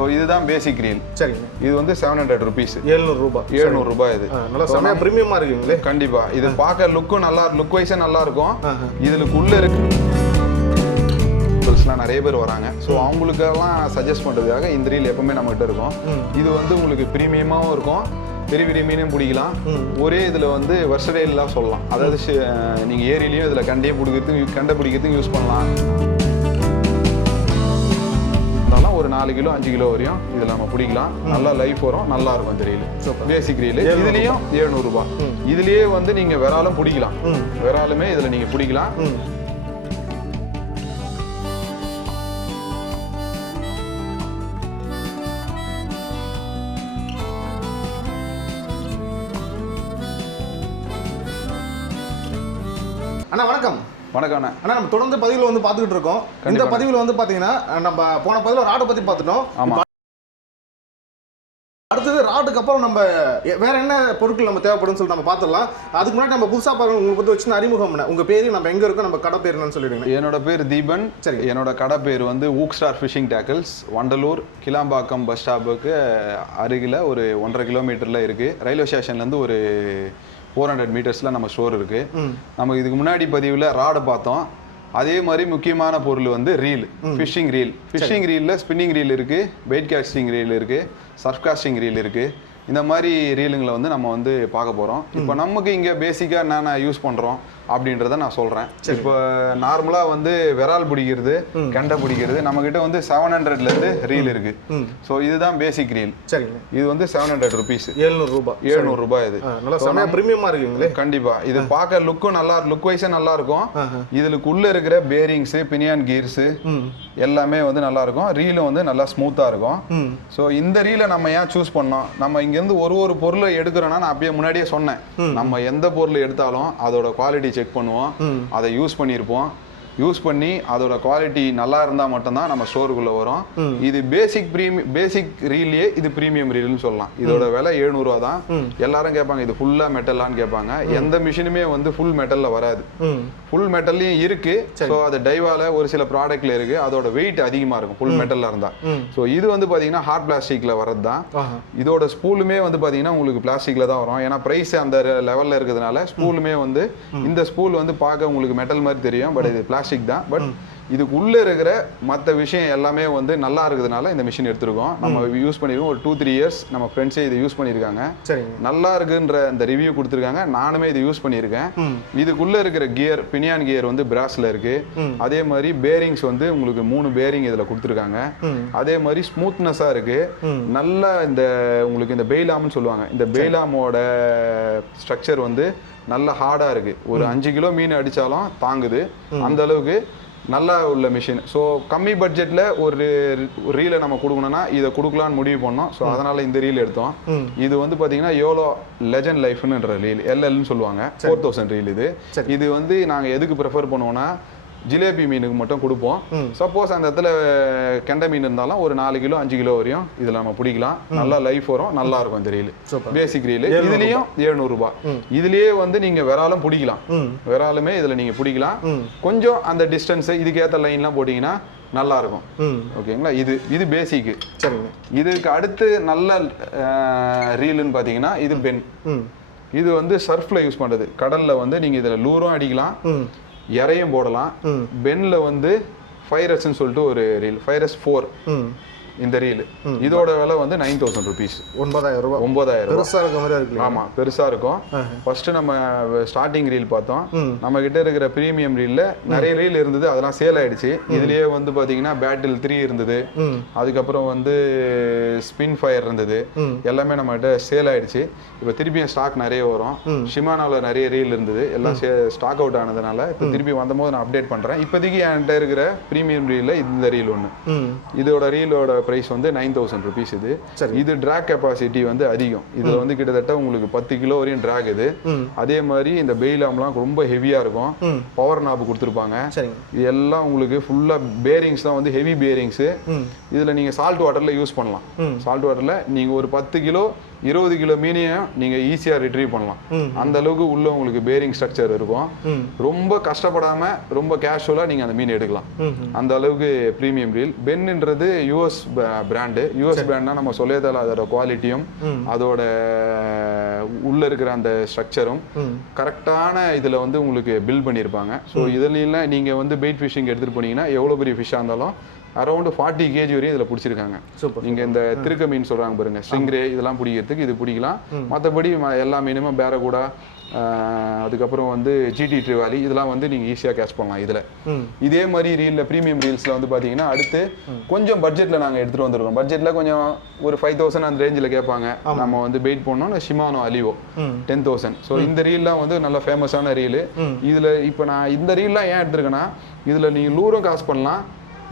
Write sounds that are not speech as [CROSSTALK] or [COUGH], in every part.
So இதுதான் பேசிக் reel சரிங்க. இது வந்து செவன் ஹண்ட்ரட் ருபீஸ் எழுநூறு ரூபாய் எழுநூறு ரூபாய் இது. நல்லா செமையா பிரீமியமா இருக்குங்களே. கண்டிப்பா. இது பார்க்க லுக்கும் நல்லா லுக் வைஸே நல்லா இருக்கும். ஆஹா. இதுக்குள்ள இருக்கு peoplesலாம் நிறைய பேர் வராங்க. ஸோ அவங்களுக்கெல்லாம் சஜஸ்ட் பண்ணுறதுக்காக இந்த ரீல் எப்பவுமே நம்மகிட்ட இருக்கும். இது வந்து உங்களுக்கு ப்ரீமியமாகவும் இருக்கும். பெரிய பெரிய மீனும் பிடிக்கலாம். ஒரே இதில் வந்து வெர்சடைல்லாம் சொல்லலாம். அதாவது ஷி- நீங்க ஏரியிலையும் இதில் கண்டையே பிடிக்கிறதுக்கு கண்டை பிடிக்கிறதுக்கு யூஸ் பண்ணலாம். ஒரு நாலு கிலோ அஞ்சு கிலோ வரையும் இதில் நம்ம பிடிக்கலாம். நல்லா லைஃப் வரும் நல்லா இருக்கும் இந்த ரீல் பேசிக் ரீல் இதுலேயும் எழுநூறுபா இதுலயே வந்து நீங்க விராலும் பிடிக்கலாம். விராலுமே இதில் நீங்க பிடிக்கலாம். வணக்கம் அண்ணா. நம்ம தொடர்ந்து பதிவில் வந்து பார்த்துக்கிட்டு இருக்கோம். இந்த பதிவில் வந்து பார்த்தீங்கன்னா நம்ம போன பதிவில் ராடை பற்றி பார்த்துட்டோம். ஆமா. அடுத்தது ராட்டுக்கு அப்புறம் நம்ம வேற என்ன பொருட்கள் நம்ம தேவைப்படும்னு சொல்லி நம்ம பார்த்துடலாம். அதுக்கு முன்னாடி நம்ம புதுசாக பாருங்க உங்களுக்கு பற்றி வச்சு அறிமுகம் உங்க பேரு நம்ம எங்க இருக்கோம் நம்ம கடை பேர் என்னன்னு சொல்லிடுங்க. என்னோட பேர் தீபன். சரி. என்னோட கடை பேர் வந்து hook star fishing tackles. Vandalur Kilambakkam bus ஸ்டாப்புக்கு அருகில் ஒரு ஒன்றரை கிலோமீட்டரில் இருக்குது ரயில்வே ஸ்டேஷன்லேருந்து ஒரு ஃபோர் ஹண்ட்ரட் மீட்டர்ஸில் நம்ம ஸ்டோர் இருக்குது நம்ம இதுக்கு முன்னாடி பதிவில் ராடை பார்த்தோம். அதே மாதிரி முக்கியமான பொருள் வந்து ரீல் ஃபிஷிங் ரீல் ஃபிஷிங் ரீலில் ஸ்பின்னிங் ரீல் இருக்குது வெயிட் காஸ்டிங் ரீல் இருக்குது சர்ஃப் காஸ்டிங் ரீல் இருக்குது இந்த மாதிரி ரீலுங்களை வந்து நம்ம வந்து பார்க்க போகிறோம் இப்போ நமக்கு இங்கே பேசிக்காக என்னென்ன யூஸ் பண்ணுறோம் அப்படின்றத நான் சொல்கிறேன் இப்போ நார்மலாக வந்து விரால் பிடிக்கிறது கெண்டை பிடிக்கிறது நம்மக்கிட்ட வந்து செவன் ஹண்ட்ரட்லேருந்து ரீல் இருக்குது ஸோ இதுதான் பேசிக் ரீல் சரிங்க. இது வந்து செவன் ஹண்ட்ரட் ருபீஸ் எழுநூறு ரூபாய். எழுநூறு ரூபாய் இது. நல்லா செமையா பிரீமியமா இருக்குங்களே. கண்டிப்பா. இது பார்க்க லுக்கும் நல்லா லுக் வைஸே நல்லா இருக்கும். இதுக்குள்ள இருக்கிற பேரிங்ஸ் பினியான் கீர்ஸ் எல்லாமே வந்து நல்லா இருக்கும். ரீலும் வந்து நல்லா ஸ்மூத்தா இருக்கும். ஸோ இந்த ரீலை நம்ம ஏன் சூஸ் பண்ணோம்? நம்ம இங்கேருந்து ஒரு ஒரு பொருளை எடுக்கிறோன்னா நான் அப்படியே முன்னாடியே சொன்னேன். நம்ம எந்த பொருள் எடுத்தாலும் அதோட குவாலிட்டி செக் பண்ணுவோம். அதை யூஸ் பண்ணியிருப்போம். யூஸ் பண்ணி அதோட குவாலிட்டி நல்லா இருந்தால் மட்டும்தான் நம்ம ஸ்டோருக்குள்ளே வரும். இது பேசிக் ப்ரீமியம் பேசிக் ரீல்லையே இது ப்ரீமியம் ரீல்னு சொல்லலாம். இதோட விலை எழுநூறுவா தான். எல்லாரும் கேட்பாங்க இது ஃபுல்லாக மெட்டலான்னு கேட்பாங்க. எந்த மிஷினுமே வந்து ஃபுல் மெட்டலில் வராது. ஃபுல் மெட்டல்லையும் இருக்கு. ஸோ அது டைவால ஒரு சில ப்ராடக்ட்ல இருக்கு. அதோட வெயிட் அதிகமா இருக்கும் ஃபுல் மெட்டல்ல இருந்தா. ஸோ இது வந்து பாத்தீங்கன்னா ஹார்ட் பிளாஸ்டிக்ல வர்றது தான். இதோட ஸ்பூலுமே வந்து பாத்தீங்கன்னா உங்களுக்கு பிளாஸ்டிக்ல தான் வரும். ஏன்னா பிரைஸ் அந்த லெவல்ல இருக்கிறதுனால ஸ்பூலுமே வந்து இந்த ஸ்பூல் வந்து பார்க்க உங்களுக்கு மெட்டல் மாதிரி தெரியும். பட் இது பிளாஸ்டிக் தான் பட் இதுக்கு உள்ள இருக்கிற மற்ற விஷயம் எல்லாமே வந்து நல்லா இருக்கிறதுனால இந்த மிஷின் எடுத்திருக்கோம். நம்ம யூஸ் பண்ணிருக்கோம். ஒரு டூ த்ரீ இயர்ஸ் நம்ம ஃப்ரெண்ட்ஸே இதை யூஸ் பண்ணியிருக்காங்க. சரிங்க. நல்லா இருக்குன்ற அந்த ரிவ்யூ கொடுத்துருக்காங்க. நானுமே இதை யூஸ் பண்ணியிருக்கேன். இதுக்குள்ள இருக்கிற கியர் பினியான் கியர் வந்து பிராஸ்ல இருக்கு. அதே மாதிரி பேரிங்ஸ் வந்து உங்களுக்கு மூணு பேரிங் இதுல கொடுத்துருக்காங்க. அதே மாதிரி ஸ்மூத்னஸா இருக்கு. நல்ல இந்த உங்களுக்கு இந்த பெய்லாம்னு சொல்லுவாங்க. இந்த பெய்லாமோட ஸ்ட்ரக்சர் வந்து நல்ல ஹார்டா இருக்கு. ஒரு அஞ்சு கிலோ மீன் அடிச்சாலும் தாங்குது. அந்த அளவுக்கு நல்லா உள்ள மிஷின் ஸோ கம்மி பட்ஜெட்ல ஒரு ரீலை நம்ம கொடுக்கணும்னா இதை கொடுக்கலான்னு முடிவு பண்ணோம். ஸோ அதனால இந்த ரீல் எடுத்தோம். இது வந்து பாத்தீங்கன்னா யோலோ லெஜண்ட் லைஃப்னுன்ற ரீல் எல்எல்னு சொல்லுவாங்க. ஃபோர் தௌசண்ட் ரீல் இது. இது வந்து நாங்க எதுக்கு ப்ரிஃபர் பண்ணுவோம்னா ஜிலேபி மீனுக்கு மட்டும் கொடுப்போம். சப்போஸ் அந்த இடத்துல கெண்டை மீன் இருந்தாலும் ஒரு நாலு கிலோ அஞ்சு கிலோ வரையும் இதுல நம்ம பிடிக்கலாம். நல்லா லைஃப் வரும் நல்லா இருக்கும் இந்த ரீல். பேசிக் ரீல் இதுலயும் எழுநூறு ரூபாய். இதுலயே வந்து நீங்க விராலும் பிடிக்கலாம். விராலுமே இதுல நீங்க பிடிக்கலாம். கொஞ்சம் அந்த டிஸ்டன்ஸ் இதுக்கேத்த லைன்லாம் போட்டீங்கன்னா நல்லா இருக்கும். ஓகேங்களா? இது இது பேசிக் சரிங்க. இதுக்கு அடுத்து நல்ல ரீலுன்னு பார்த்தீங்கன்னா இது பென். இது வந்து சர்ஃப்ல யூஸ் பண்றது. கடல்ல வந்து நீங்க இதுல லூரும் அடிக்கலாம். இறையும் போடலாம். பென்ல வந்து ஃபைரஸ்ன்னு சொல்லிட்டு ஒரு ரீல் ஃபைரஸ் ஃபோர் ம். இந்த ரீல் இதோட விலை வந்து நைன் தௌசண்ட் ருபீஸ் ஒன்பதாயிரம் ரூபாய் ஒன்பதாயிரம் ரூபாய் பெருசா இருக்க மாதிரி இருக்கு ஆமா பெருசா இருக்கும். ஃபர்ஸ்ட் நம்ம ஸ்டார்டிங் ரீல் பார்த்தோம். நம்ம கிட்ட இருக்கிற பிரீமியம் ரீல்ல நிறைய ரீல் இருந்தது. அதெல்லாம் சேல் ஆயிடுச்சு. இதுலயே வந்து பாத்தீங்கன்னா பேட்டில் த்ரீ இருந்தது. அதுக்கப்புறம் வந்து ஸ்பின் ஃபயர் இருந்தது. எல்லாமே நம்ம கிட்ட சேல் ஆயிடுச்சு. இப்போ திருப்பியும் ஸ்டாக் நிறைய வரும். ஷிமானாவில் நிறைய ரீல் இருந்தது. எல்லாம் ஸ்டாக் அவுட் ஆனதுனால இப்போ திருப்பி வந்தபோது நான் அப்டேட் பண்றேன். இப்போதைக்கு என்கிட்ட இருக்கிற பிரீமியம் ரீல்ல இந்த ரீல் ஒன்று இதோட ரீலோட பிரைஸ் வந்து நைன் தௌசண்ட் ருபீஸ் இது. இது ட்ராக் கெப்பாசிட்டி வந்து அதிகம். இதுல வந்து கிட்டத்தட்ட உங்களுக்கு பத்து கிலோ வரையும் ட்ராக் இது. அதே மாதிரி இந்த பெயிலாம்லாம் ரொம்ப ஹெவியா இருக்கும். பவர் நாப் கொடுத்துருப்பாங்க. இது எல்லாம் உங்களுக்கு ஃபுல்லா பேரிங்ஸ் தான் வந்து ஹெவி பேரிங்ஸ் இதுல நீங்க சால்ட் வாட்டர்ல யூஸ் பண்ணலாம். சால்ட் வாட்டர்ல நீங்க ஒரு பத்து கிலோ இருபது கிலோ மீனையும் நீங்க ஈஸியா ரிட்ரீவ் பண்ணலாம். அந்த அளவுக்கு உள்ள உங்களுக்கு பேரிங் ஸ்ட்ரக்சர் இருக்கும். ரொம்ப கஷ்டப்படாம ரொம்ப கேஷுவலா நீங்க அந்த மீன் எடுக்கலாம். அந்த அளவுக்கு ப்ரீமியம் ரீல் பென்ன்றது யூஎஸ் பிராண்டு யூஎஸ் பிராண்ட்னா நம்ம சொல்லவே தேவை அதோட குவாலிட்டியும் அதோட உள்ள இருக்கிற அந்த ஸ்ட்ரக்சரும் கரெக்டான இதில் வந்து உங்களுக்கு பில்ட் பண்ணியிருப்பாங்க ஸோ இதுலாம் நீங்கள் வந்து பெயிட் ஃபிஷிங் எடுத்துகிட்டு போனீங்கன்னா எவ்வளோ பெரிய ஃபிஷ்ஷாக இருந்தாலும் அரௌண்ட் ஃபார்ட்டி கேஜி வரையும் இதில் பிடிச்சிருக்காங்க. நீங்கள் இந்த திருக்க மீன் சொல்கிறாங்க பாருங்க ஸ்ட்ரிங்ரே இதெல்லாம் பிடிக்கிறதுக்கு இது பிடிக்கலாம். மற்றபடி எல்லா மீனுமே பேரகூடா அதுக்கப்புறம் வந்து ஜிடி ட்ரிவாலி இதெல்லாம் வந்து நீங்கள் ஈஸியாக கேட்ச் பண்ணலாம் இதில். இதே மாதிரி ரீலில் ப்ரீமியம் ரீல்ஸில் வந்து பார்த்தீங்கன்னா அடுத்து கொஞ்சம் பட்ஜெட்டில் நாங்கள் எடுத்துகிட்டு வந்திருக்கோம். பட்ஜெட்டில் கொஞ்சம் ஒரு ஃபைவ் தௌசண்ட் அந்த ரேஞ்சில் கேட்பாங்க. நம்ம வந்து வெயிட் பண்ணோம் Shimano Alivio ten thousand so இந்த ரீல்லாம் வந்து நல்ல ஃபேமஸான ரீலு இதில் இப்போ நான் இந்த ரீல்லாம் ஏன் எடுத்திருக்கேன்னா இதில் நீங்கள் லூரும் காசு பண்ணலாம்.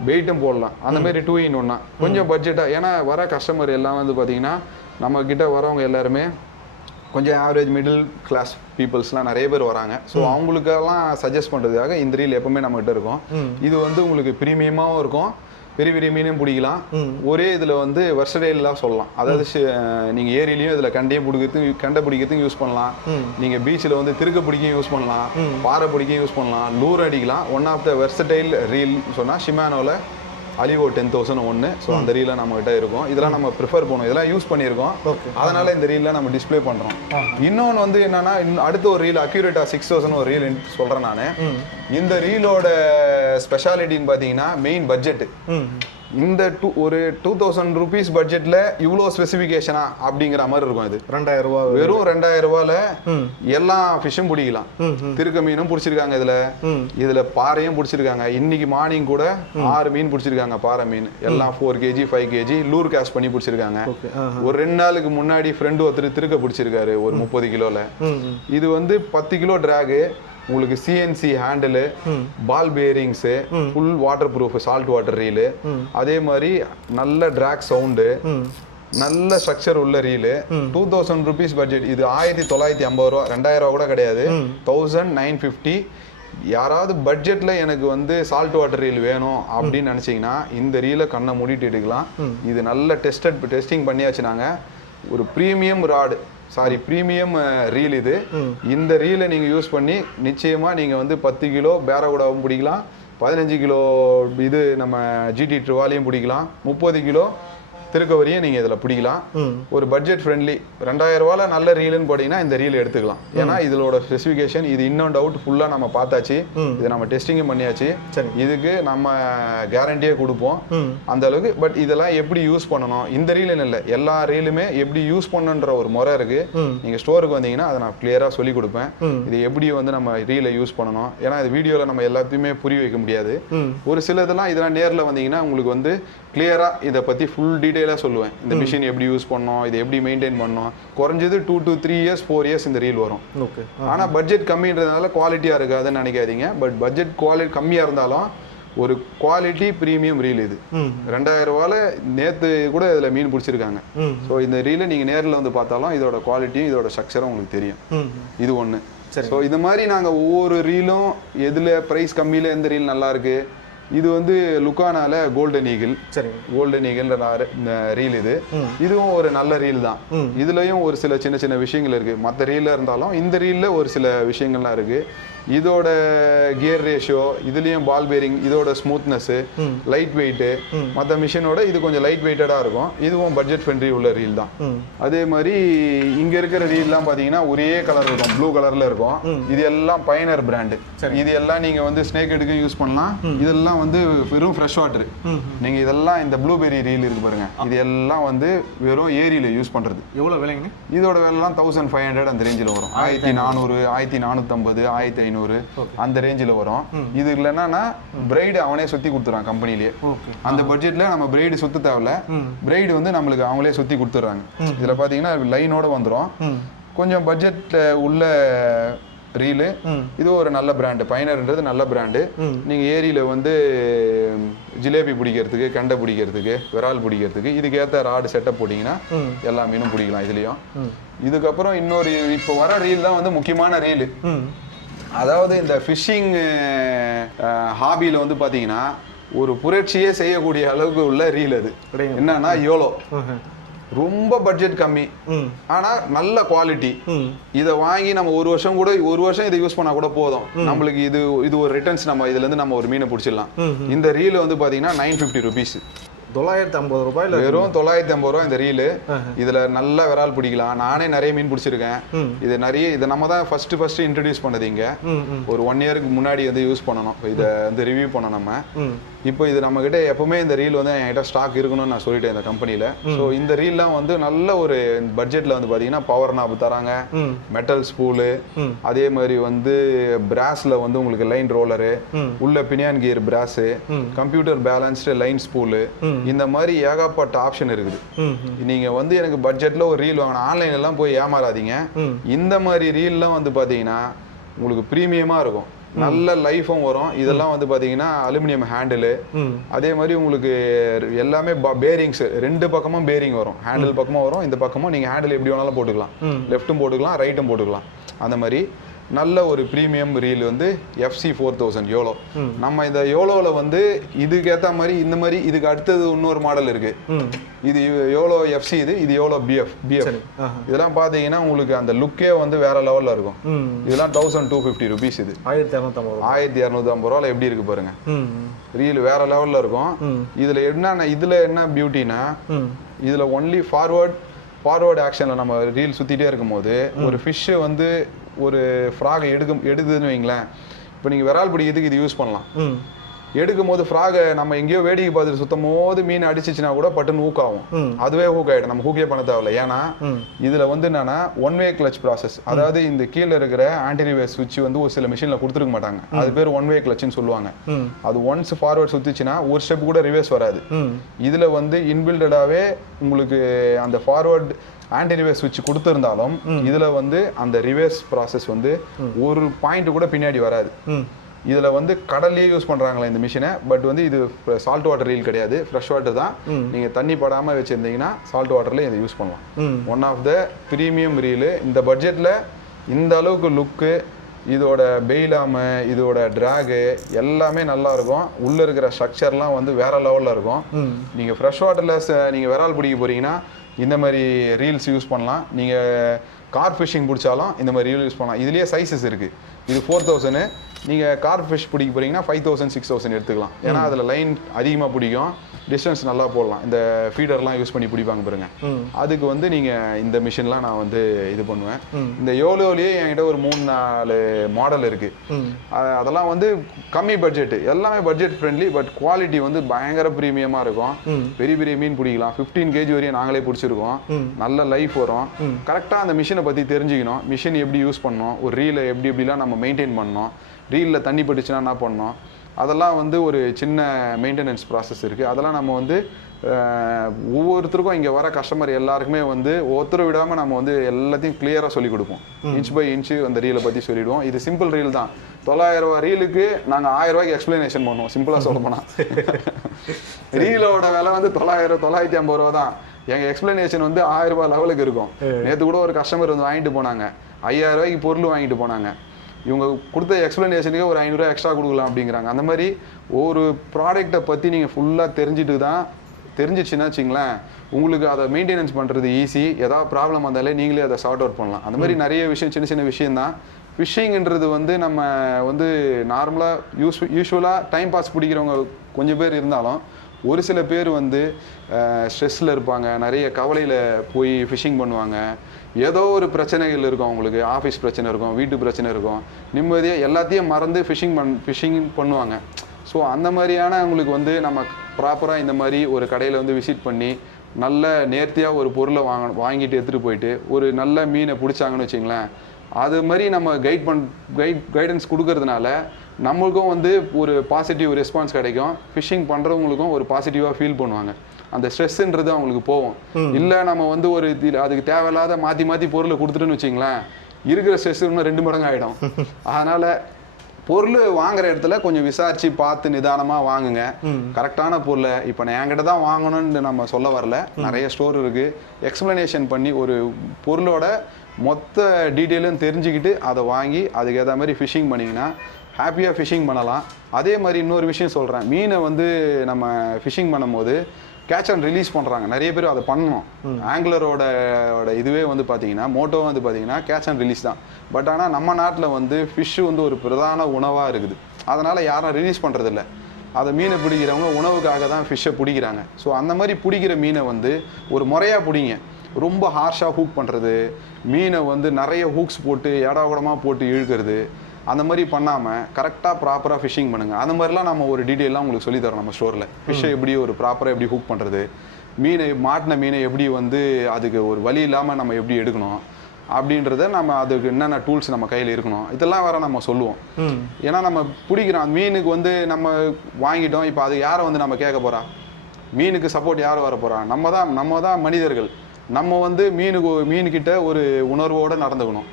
வெயிட்டும் போடலாம். அந்த மாதிரி டூ இன் ஒன்னா கொஞ்சம் பட்ஜெட்டாக ஏன்னா வர கஸ்டமர் எல்லாம் வந்து பார்த்தீங்கன்னா நம்ம கிட்ட வரவங்க எல்லாருமே கொஞ்சம் ஆவரேஜ் மிடில் கிளாஸ் பீப்புள்ஸ்லாம் நிறைய பேர் வராங்க. ஸோ அவங்களுக்கெல்லாம் சஜஸ்ட் பண்ணுறதுக்காக இந்த ரீல் எப்பவுமே நம்மகிட்ட இருக்கும். இது வந்து உங்களுக்கு ப்ரீமியமாகவும் இருக்கும். பெரிய பெரிய மீனும் பிடிக்கலாம். ஒரே இதில் வந்து வெர்சடைல்லாம் சொல்லலாம். அதாவது ஷி- அஹ் நீங்க ஏரியிலையும் இதில் கண்டையும் பிடிக்கிறதுக்கு கண்டை பிடிக்கிறதுக்கும் யூஸ் பண்ணலாம். நீங்க பீச்சில் வந்து திருக்க பிடிக்கும் யூஸ் பண்ணலாம். பாறை பிடிக்கும் யூஸ் பண்ணலாம். லூர் அடிக்கலாம். One of the versatile reel சொன்னால் ஷிமானோவில் அலிவோ டென் தௌசண்ட் ஒன்று ஸோ அந்த ரீலில் நம்மகிட்ட இருக்கும். இதெல்லாம் நம்ம ப்ரிஃபர் பண்ணுவோம். இதெல்லாம் யூஸ் பண்ணியிருக்கோம். அதனால இந்த ரீலில் நம்ம டிஸ்ப்ளே பண்ணுறோம் இன்னொன்று வந்து என்னன்னா அடுத்த ஒரு ரீல் அக்யூரேட்டா சிக்ஸ் தௌசண்ட் ஒரு ரீல் சொல்கிறேன் நான். இந்த ரீலோட ஸ்பெஷாலிட்டின்னு பார்த்தீங்கன்னா மெயின் பட்ஜெட் ம். இந்த டூ ஒரு டூ தௌசண்ட் ருபீஸ் பட்ஜெட்டில் இவ்வளோ ஸ்பெசிஃபிகேஷனா அப்படிங்கிற மாதிரி இருக்கும் இது. ரெண்டாயிரம் ரூபா வெறும் ரெண்டாயிரம் ரூபாயில ம். எல்லா ஃபிஷ்ஷும் பிடிக்கலாம். திருக்க மீனும் பிடிச்சிருக்காங்க இதுல. இதுல பாறையும் பிடிச்சிருக்காங்க. இன்னைக்கு மார்னிங் கூட ஆறு மீன் பிடிச்சிருக்காங்க பாறை மீன். எல்லாம் four KG five KG lure cast பண்ணி பிடிச்சிருக்காங்க. ஒரு ரெண்டு நாளுக்கு முன்னாடி ஃப்ரெண்டு ஒருத்தர் திருக்க பிடிச்சிருக்காரு ஒரு முப்பது கிலோல. இது வந்து பத்து கிலோ டிராகு உங்களுக்கு CNC handle ball bearings full waterproof salt water reel அதே மாதிரி நல்ல டிராக் சவுண்டு நல்ல ஸ்ட்ரக்சர் உள்ள reel two thousand rupees budget இது ஆயிரத்தி தொள்ளாயிரத்தி ஐம்பது ரூபா. ரெண்டாயிரம் ரூபா கூட கிடையாது. தௌசண்ட் நைன் ஃபிஃப்டி யாராவது பட்ஜெட்ல எனக்கு வந்து சால்ட் வாட்டர் ரீல் வேணும் அப்படின்னு நினைச்சீங்கன்னா இந்த ரீலை கண்ணை மூடிட்டு எடுக்கலாம். இது நல்ல டெஸ்டட் டெஸ்டிங் பண்ணியாச்சு நாங்க. ஒரு premium rod sorry premium reel இது. இந்த ரீலை நீங்க யூஸ் பண்ணி நிச்சயமா நீங்க வந்து பத்து கிலோ பேரகுடாவும் பிடிக்கலாம். பதினஞ்சு கிலோ இது நம்ம ஜிடி ட்ரிவாலையும் பிடிக்கலாம். முப்பது கிலோ திருக்கவரியும் நீங்கள் இதில் பிடிக்கலாம். ஒரு பட்ஜெட் ஃப்ரெண்ட்லி ரெண்டாயிரம் ரூபால நல்ல ரீலுன்னு போட்டிங்கன்னா இந்த ரீல் எடுத்துக்கலாம். ஏன்னா இதோட ஸ்பெசிஃபிகேஷன் இது இன்னும் டவுட் ஃபுல்லாக நம்ம பார்த்தாச்சு. இது நம்ம டெஸ்டிங்கும் பண்ணியாச்சு. சரி. இதுக்கு நம்ம கேரண்டியே கொடுப்போம். அந்த அளவுக்கு பட் இதெல்லாம் எப்படி யூஸ் பண்ணணும்? இந்த ரீலுன்னு இல்லை எல்லா ரீலுமே எப்படி யூஸ் பண்ணணுன்ற ஒரு முறை இருக்கு. நீங்கள் ஸ்டோருக்கு வந்தீங்கன்னா அதை நான் கிளியராக சொல்லி கொடுப்பேன். இது எப்படி வந்து நம்ம ரீலை யூஸ் பண்ணணும்? ஏன்னா இது வீடியோவில் நம்ம எல்லாத்தையுமே புரிய வைக்க முடியாது. ஒரு சில இதெல்லாம் இதெல்லாம் நேரில் வந்தீங்கன்னா உங்களுக்கு வந்து கிளியராக இதை பற்றி ஃபுல் டீட்டெயிலாக சொல்லுவேன். இந்த மிஷின் எப்படி யூஸ் பண்ணணும் இதை எப்படி மெயின்டைன் பண்ணணும் குறைஞ்சது two to three years four years இந்த ரீல் வரும். ஓகே ஆனால் பட்ஜெட் கம்மின்றதுனால குவாலிட்டியாக இருக்காதுன்னு நினைக்காதீங்க. பட் பட்ஜெட் குவாலிட்டி கம்மியாக இருந்தாலும் ஒரு குவாலிட்டி ப்ரீமியம் ரீல் இது. ரெண்டாயிரம் ரூபால நேற்று கூட இதில் மீன் பிடிச்சிருக்காங்க. ஸோ இந்த ரீலை நீங்கள் நேரில் வந்து பார்த்தாலும் இதோட குவாலிட்டியும் இதோட ஸ்ட்ரக்சரும் உங்களுக்கு தெரியும். இது ஒன்று. ஸோ இது மாதிரி நாங்கள் ஒவ்வொரு ரீலும் எதில் ப்ரைஸ் கம்மியில் எந்த ரீல் நல்லா இருக்கு இது வந்து லுக்கானால கோல்டன் ஈகிள் சரிங்க கோல்டன் ஈகிள்ன்ற ரீல் இது. இதுவும் ஒரு நல்ல ரீல் தான். இதுலயும் ஒரு சில சின்ன சின்ன விஷயங்கள் இருக்கு. மற்ற ரீல்ல இருந்தாலும் இந்த ரீல்ல ஒரு சில விஷயங்கள்லாம் இருக்கு. இதோட கியர் ரேஷியோ இதுலயும் பால் பேரிங் இதோட ஸ்மூத்னஸ் ம். லைட் வெயிட்டு மற்ற மிஷினோட இது கொஞ்சம் லைட் வெயிட்டடாக இருக்கும். இதுவும் பட்ஜெட் ஃப்ரெண்ட்லி உள்ள ரீல் தான். அதே மாதிரி இங்க இருக்கிற ரீல்லாம் பாத்தீங்கன்னா ஒரே கலர் இருக்கும். ப்ளூ கலர்ல இருக்கும். இது எல்லாம் பயனர் பிராண்டு இது எல்லாம் நீங்க வந்து ஸ்னேக் எடுக்கும் யூஸ் பண்ணலாம். இதெல்லாம் வந்து வெறும் ஃப்ரெஷ் வாட்டர் நீங்க இதெல்லாம் இந்த ப்ளூபெரி ரீல் இருக்கு பாருங்க. இது எல்லாம் வந்து வெறும் ஏரியில யூஸ் பண்றது. எவ்வளோ விலைங்கண்ணே? இதோட விலைலாம் தௌசண்ட் ஃபைவ் ஹண்ட்ரட் அந்த ரேஞ்சில் வரும். ஆயிரத்தி நானூறு ஆயிரத்தி நானூற்றம்பது ஆயிரத்தி ஐநூறு. அந்த ரேஞ்சில் வரும். இது என்னன்னா பிரைடு அவனே சுத்தி கொடுத்துறான் கம்பெனிலேயே அந்த பட்ஜெட்ல நம்ம பிரைடு சுத்த தேவையில்ல. பிரைடு வந்து நம்மளுக்கு அவங்களே சுத்தி கொடுத்துட்றாங்க. இதுல பாத்தீங்கன்னா லைனோட வந்துரும். ம். கொஞ்சம் பட்ஜெட்ல உள்ள ரீலு இது ஒரு நல்ல பிராண்டு பயனர்ன்றது நல்ல பிராண்டு ம். நீங்க ஏரியில வந்து ஜிலேபி பிடிக்கிறதுக்கு கண்டை பிடிக்கிறதுக்கு விரால் பிடிக்கிறதுக்கு இதுக்கு ஏத்த ராடு செட்டப் போட்டிங்கன்னா எல்லா மீனும் பிடிக்கலாம் இதுலயும். இதுக்கப்புறம் இன்னொரு இப்போ வர ரீல் தான் வந்து முக்கியமான ரீலு அதாவது இந்த ஃபிஷிங் ஹாபியில் வந்து பார்த்தீங்கன்னா ஒரு புரட்சியே செய்யக்கூடிய அளவுக்கு உள்ள ரீல் அது. என்னன்னா யோலோ. ரொம்ப பட்ஜெட் கம்மி. ஆனா நல்ல குவாலிட்டி இதை வாங்கி நம்ம ஒரு வருஷம் கூட ஒரு வருஷம் இதை யூஸ் பண்ணா கூட போதும். நம்மளுக்கு இது இது ஒரு ரிட்டர்ன்ஸ் நம்ம இதுல இருந்து நம்ம ஒரு மீனை பிடிச்சிடலாம். இந்த ரீல் வந்து பாத்தீங்கன்னா நைன் ஃபிஃப்டி ருபீஸ் தொள்ளாயிரத்தி ஐம்பது ரூபாயில வெறும் தொள்ளாயிரத்தி ஐம்பது ரூபா இந்த ரீலு. இதுல நல்ல விரால் பிடிக்கலாம். நானே நிறைய மீன் பிடிச்சிருக்கேன். இது நிறைய இதை நம்ம தான் ஃபர்ஸ்ட் ஃபர்ஸ்ட் இன்ட்ரடியூஸ் பண்ணது இங்க. ஒரு ஒன் இயருக்கு முன்னாடி வந்து யூஸ் பண்ணணும். இதை வந்து ரிவ்யூ பண்ணோம் நம்ம. இப்போ இது நம்ம கிட்ட எப்பவுமே இந்த ரீல் வந்து என்கிட்ட ஸ்டாக் இருக்கணும்னு நான் சொல்லிட்டேன் இந்த கம்பெனில ஸோ இந்த ரீல்லாம் வந்து நல்ல ஒரு பட்ஜெட்ல வந்து பாத்தீங்கன்னா பவர் நாப் தராங்க. Metal spool. அதே மாதிரி வந்து பிராஸ்ல வந்து உங்களுக்கு லைன் ரோலரு. உள்ள pinion gear brass. Computer balanced line spool. இந்த மாதிரி ஏகப்பட்ட ஆப்ஷன் இருக்குது. ம் ம். நீங்க வந்து எனக்கு பட்ஜெட்ல ஒரு ரீல் வாங்கணும். ஆன்லைன் எல்லாம் போய் ஏமாறாதீங்க. இந்த மாதிரி ரீல்லாம் வந்து பாத்தீங்கன்னா உங்களுக்கு ப்ரீமியமா இருக்கும். நல்ல லைஃபும் வரும். இதெல்லாம் வந்து பாத்தீங்கன்னா அலுமினியம் ஹேண்டிலு அதே மாதிரி உங்களுக்கு எல்லாமே பேரிங்ஸ் ரெண்டு பக்கமும் பேரிங் வரும். ஹேண்டில் பக்கமும் வரும். இந்த பக்கமும் நீங்க ஹேண்டில் எப்படி வேணாலும் போட்டுக்கலாம். லெஃப்ட்டும் போட்டுக்கலாம் ரைட்டும் போட்டுக்கலாம். அந்த மாதிரி நல்ல ஒரு ப்ரீமியம் ரீல் வந்து எஃப்சி ஃபோர் தௌசண்ட் யோலோ நம்ம இந்த யோலோவில் வந்து இதுக்கு ஏற்ற மாதிரி இந்த மாதிரி இதுக்கு அடுத்தது இன்னொரு மாடல் இருக்கு. இது யோலோ எஃப்சி இது இது யோலோ பிஎஃப் பிஎஃப் இதெல்லாம் பார்த்தீங்கன்னா உங்களுக்கு அந்த லுக்கே வந்து வேற லெவலில் இருக்கும். இதெல்லாம் தௌசண்ட் டூ ஃபிஃப்டி ருபீஸ் இது. ஆயிரத்தி இரநூத்தம்பது ஆயிரத்தி இரநூத்தம்பது ரூபாவில் எப்படி இருக்கு பாருங்க. ரீல் வேற லெவலில் இருக்கும். இதுல என்னன்னா இதுல என்ன பியூட்டினா இதுல ஒன்லி ஃபார்வர்ட் ஃபார்வர்ட் ஆக்ஷன்ல நம்ம ரீல் சுத்திட்டே இருக்கும்போது ஒரு ஃபிஷ் வந்து ஒரு ஃப்ராக் எடுக்கும் எடுக்குதுன்னு வைங்களேன். இப்போ நீங்க விரால் பிடிக்கிறதுக்கு இது யூஸ் பண்ணலாம்? எடுக்கும் போது ஃப்ராகை நம்ம எங்கேயோ வேடிக்கை பார்த்துட்டு சுத்தும் போது மீன் அடிச்சிச்சுன்னா கூட பட்டுன்னு ஹூக் ஆகும். அதுவே ஹூக் ஆயிடும். நம்ம ஹூக்கே பண்ண தேவையில்ல. ஏன்னா. இதுல வந்து என்னன்னா ஒன் வே கிளச் ப்ராசஸ் அதாவது இந்த கீழே இருக்கிற ஆன்டிரிவேஸ் சுவிட்ச் வந்து ஒரு சில மிஷின்ல கொடுத்துருக்க மாட்டாங்க. அது பேர் ஒன் வே கிளச்னு சொல்லுவாங்க. அது ஒன்ஸ் ஃபார்வர்ட் சுத்திச்சுன்னா ஒரு ஸ்டெப் கூட ரிவர்ஸ் வராது. இதுல வந்து இன்பில்டடாவே உங்களுக்கு அந்த ஃபார்வர்ட் ஆன்டி ரிவர்ஸ் சுவிட்ச் கொடுத்துருந்தாலும் இதுல வந்து அந்த ரிவர்ஸ் ப்ராசஸ் வந்து ஒரு பாயிண்ட் கூட பின்னாடி வராது. இதுல வந்து கடல்லையே யூஸ் பண்றாங்களா இந்த மிஷினை பட் வந்து இது சால்ட் வாட்டர் ரீல் கிடையாது. ஃப்ரெஷ் வாட்டர் தான். நீங்க தண்ணி படாம வச்சிருந்தீங்கன்னா சால்ட் வாட்டர்ல இதை யூஸ் பண்ணலாம். One of the premium reel இந்த பட்ஜெட்ல இந்த அளவுக்கு லுக்கு இதோட பெயிலாமு இதோட டிராகு எல்லாமே நல்லா இருக்கும். உள்ள இருக்கிற ஸ்ட்ரக்சர்லாம் வந்து வேற லெவல்ல இருக்கும். ம். நீங்க ஃப்ரெஷ் வாட்டர்ல நீங்க விரால் பிடிக்க போறீங்கன்னா இந்த மாதிரி ரீல்ஸ் யூஸ் பண்ணலாம். நீங்க கார் ஃபிஷிங் பிடிச்சாலும் இந்த மாதிரி ரீல் யூஸ் பண்ணலாம். இதுலயே சைஸஸ் இருக்கு. இது ஃபோர் தௌசண்ட் நீங்க கார் ஃபிஷ் பிடிக்க போறீங்கன்னா ஃபைவ் தௌசண்ட் சிக்ஸ் தௌசண்ட் எடுத்துக்கலாம். ஏன்னா அதுல லைன் அதிகமா பிடிக்கும். டிஸ்டன்ஸ் நல்லா போடலாம். இந்த ஃபீடர்லாம் யூஸ் பண்ணி பிடிப்பாங்க பாருங்க. அதுக்கு வந்து நீங்க இந்த மிஷின்லாம் நான் வந்து இது பண்ணுவேன். இந்த யோலோலயே என்கிட்ட ஒரு மூணு நாலு மாடல் இருக்கு. ம். அ- அதெல்லாம் வந்து கம்மி பட்ஜெட் எல்லாமே பட்ஜெட் ஃப்ரெண்ட்லி பட் குவாலிட்டி வந்து பயங்கர ப்ரீமியமா இருக்கும். பெரிய பெரிய மீன் பிடிக்கலாம். 15 கேஜி வரையும் நாங்களே பிடிச்சிருக்கோம். நல்ல லைஃப் வரும். கரெக்டாக அந்த மிஷினை பத்தி தெரிஞ்சுக்கணும். மிஷின் எப்படி யூஸ் பண்ணணும்? ஒரு ரீலை எப்படி எப்படிலாம் நம்ம மெயின்டைன் பண்ணணும்? ரீலில் தண்ணி பட்டுச்சுன்னா என்ன பண்ணணும்? அதெல்லாம் வந்து ஒரு சின்ன மெயின்டெனன்ஸ் ப்ராசஸ் இருக்கு. அதெல்லாம் நம்ம வந்து ஒவ்வொருத்தருக்கும் இங்க வர கஸ்டமர் எல்லாருக்குமே வந்து ஒருத்தர் விடாம நம்ம வந்து எல்லாத்தையும் கிளியரா சொல்லி கொடுப்போம். இன்ச் பை இன்ச் அந்த ரீலை பத்தி சொல்லிடுவோம். இது சிம்பிள் ரீல் தான். தொள்ளாயிரம் ரூபாய் ரீலுக்கு நாங்க ஆயிரம் ரூபாய்க்கு எக்ஸ்பிளனேஷன் பண்ணுவோம். சிம்பிளா சொல்ல போனா. ரீலோட விலை வந்து தொள்ளாயிரம் தொள்ளாயிரத்தி ஐம்பது ரூபா தான். எங்க எக்ஸ்பிளனேஷன் வந்து ஆயிரம் ரூபாய் லெவலுக்கு இருக்கும். நேத்து கூட ஒரு கஸ்டமர் வந்து வாங்கிட்டு போனாங்க. ஐயாயிரம் ரூபாய்க்கு பொருள் வாங்கிட்டு போனாங்க. இவங்க கொடுத்த எக்ஸ்பிளனேஷனுக்கு ஒரு ஐநூறுரூவா எக்ஸ்ட்ரா கொடுக்கலாம் அப்படிங்கிறாங்க. அந்த மாதிரி ஒரு ப்ராடக்ட்டை பற்றி நீங்கள் ஃபுல்லாக தெரிஞ்சுட்டு தான் தெரிஞ்சிச்சுன்னா வச்சுங்களேன் உங்களுக்கு அதை மெயின்டெனன்ஸ் பண்ணுறது ஈஸி ஏதாவது ப்ராப்ளம் வந்தாலே நீங்களே அதை சார்ட் அவுட் பண்ணலாம். அந்த மாதிரி நிறைய விஷயம் சின்ன சின்ன விஷயம் தான். ஃபிஷ்ஷிங்ன்றது வந்து நம்ம வந்து நார்மலாக யூஸ் யூஸ்வலாக டைம் பாஸ் பிடிக்கிறவங்க கொஞ்சம் பேர் இருந்தாலும் ஒரு சில பேர் வந்து ஸ்ட்ரெஸ்ஸில் இருப்பாங்க. நிறைய கவலையில் போய் ஃபிஷிங் பண்ணுவாங்க. ஏதோ ஒரு பிரச்சனைகள் இருக்கும் அவங்களுக்கு. ஆஃபீஸ் பிரச்சனை இருக்கும் வீட்டு பிரச்சனை இருக்கும். நிம்மதியாக எல்லாத்தையும் மறந்து ஃபிஷிங் பண் ஃபிஷிங் பண்ணுவாங்க. ஸோ அந்த மாதிரியான அவங்களுக்கு வந்து நம்ம ப்ராப்பராக இந்த மாதிரி ஒரு கடையில் வந்து விசிட் பண்ணி நல்ல நேர்த்தியாக ஒரு பொருளை வாங்க வாங்கிட்டு எடுத்துகிட்டு போயிட்டு ஒரு நல்ல மீனை பிடிச்சாங்கன்னு வச்சிங்களேன் அது மாதிரி நம்ம கைட் பண் கைட் கைடன்ஸ் கொடுக்கறதுனால நம்மளுக்கும் வந்து ஒரு பாசிட்டிவ் ரெஸ்பான்ஸ் கிடைக்கும். ஃபிஷிங் பண்ணுறவங்களுக்கும் ஒரு பாசிட்டிவாக ஃபீல் பண்ணுவாங்க. அந்த ஸ்ட்ரெஸ்ன்றது அவங்களுக்கு போகும். இல்லை நம்ம வந்து ஒரு அதுக்கு தேவையில்லாத மாற்றி மாற்றி பொருளை கொடுத்துட்டோன்னு வச்சுங்களேன் இருக்கிற ஸ்ட்ரெஸ் இன்னும் ரெண்டு மடங்கு ஆகிடும் [LAUGHS] அதனால் பொருள் வாங்குற இடத்துல கொஞ்சம் விசாரிச்சு பார்த்து நிதானமா வாங்குங்க. கரெக்டான பொருளை இப்போ நான் என்கிட்ட தான் வாங்கணும்னு நம்ம சொல்ல வரல. நிறைய ஸ்டோர் இருக்கு. எக்ஸ்பிளனேஷன் பண்ணி ஒரு பொருளோட மொத்த டீட்டெயிலும் தெரிஞ்சுக்கிட்டு அதை வாங்கி அதுக்கு ஏற்ற மாதிரி ஃபிஷிங் பண்ணிங்கன்னா ஹாப்பியாக ஃபிஷிங் பண்ணலாம். அதே மாதிரி இன்னொரு விஷயம் சொல்கிறேன் மீனை வந்து நம்ம ஃபிஷிங் பண்ணும்போது கேட்ச் அண்ட் ரிலீஸ் பண்ணுறாங்க நிறைய பேர் அதை பண்ணணும். ஆங்குலரோட இதுவே வந்து பார்த்தீங்கன்னா மோட்டோ வந்து பார்த்தீங்கன்னா கேட்ச் அண்ட் ரிலீஸ் தான். பட் ஆனால் நம்ம நாட்டில் வந்து ஃபிஷ் வந்து ஒரு பிரதான உணவாக இருக்குது. அதனால் யாரும் ரிலீஸ் பண்ணுறதில்ல அதை மீனை பிடிக்கிறவங்க உணவுக்காக தான் ஃபிஷ்ஷை பிடிக்கிறாங்க. ஸோ அந்த மாதிரி பிடிக்கிற மீனை வந்து ஒரு முறையாக பிடிங்க. ரொம்ப ஹார்ஷாக ஹூக் பண்ணுறது மீனை வந்து நிறைய ஹூக்ஸ் போட்டு ஏடாகுடமாக போட்டு இழுக்கிறது. அந்த மாதிரி பண்ணாமல் கரெக்டாக ப்ராப்பராக ஃபிஷிங் பண்ணுங்கள் அந்த மாதிரிலாம் நம்ம ஒரு டீட்டெயிலாம் உங்களுக்கு சொல்லித் தரோம் நம்ம ஸ்டோரில் ஃபிஷ்ஷை எப்படி ஒரு ப்ராப்பராக எப்படி ஹூக் பண்ணுறது மீனை மாட்டின மீனை எப்படி வந்து அதுக்கு ஒரு வழி இல்லாமல் நம்ம எப்படி எடுக்கணும்? அப்படின்றத நம்ம அதுக்கு என்னென்ன டூல்ஸ் நம்ம கையில் இருக்கணும்? இதெல்லாம் வேற நம்ம சொல்லுவோம். ஏன்னா நம்ம பிடிக்கிறோம் மீனுக்கு வந்து நம்ம வாங்கிட்டோம். இப்போ அது யாரை வந்து நம்ம கேட்க போறா? மீனுக்கு சப்போர்ட் யார் வர போறா? நம்ம தான் நம்ம தான் மனிதர்கள். நம்ம வந்து மீனுக்கு மீனுக்கிட்ட ஒரு உணர்வோடு நடந்துக்கணும்.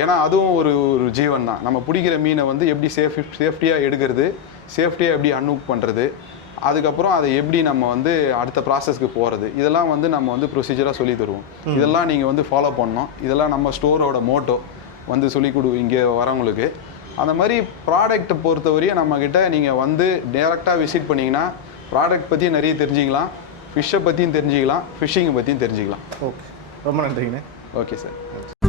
ஏன்னா அதுவும் ஒரு ஒரு ஜீவன் தான். நம்ம பிடிக்கிற மீனை வந்து எப்படி சேஃப் சேஃப்டியாக எடுக்கிறது சேஃப்டியாக எப்படி அன்ஹூக் பண்ணுறது அதுக்கப்புறம் அதை எப்படி நம்ம வந்து அடுத்த ப்ராசஸ்க்கு போகிறது இதெல்லாம் வந்து நம்ம வந்து ப்ரொசீஜராக சொல்லி தருவோம். இதெல்லாம் நீங்கள் வந்து ஃபாலோ பண்ணணும். இதெல்லாம் நம்ம ஸ்டோரோட மோட்டோ வந்து சொல்லி கொடு இங்கே வரவங்களுக்கு. அந்த மாதிரி ப்ராடக்ட்டை பொறுத்தவரையும் நம்மக்கிட்ட நீங்கள் வந்து டேரெக்டாக விசிட் பண்ணிங்கன்னா ப்ராடக்ட் பற்றி நிறைய தெரிஞ்சுக்கலாம் ஃபிஷ்ஷை பற்றியும் தெரிஞ்சுக்கலாம் ஃபிஷ்ஷிங்கை பற்றியும் தெரிஞ்சுக்கலாம். ஓகே ரொம்ப நன்றிங்கண்ணே. Okay sir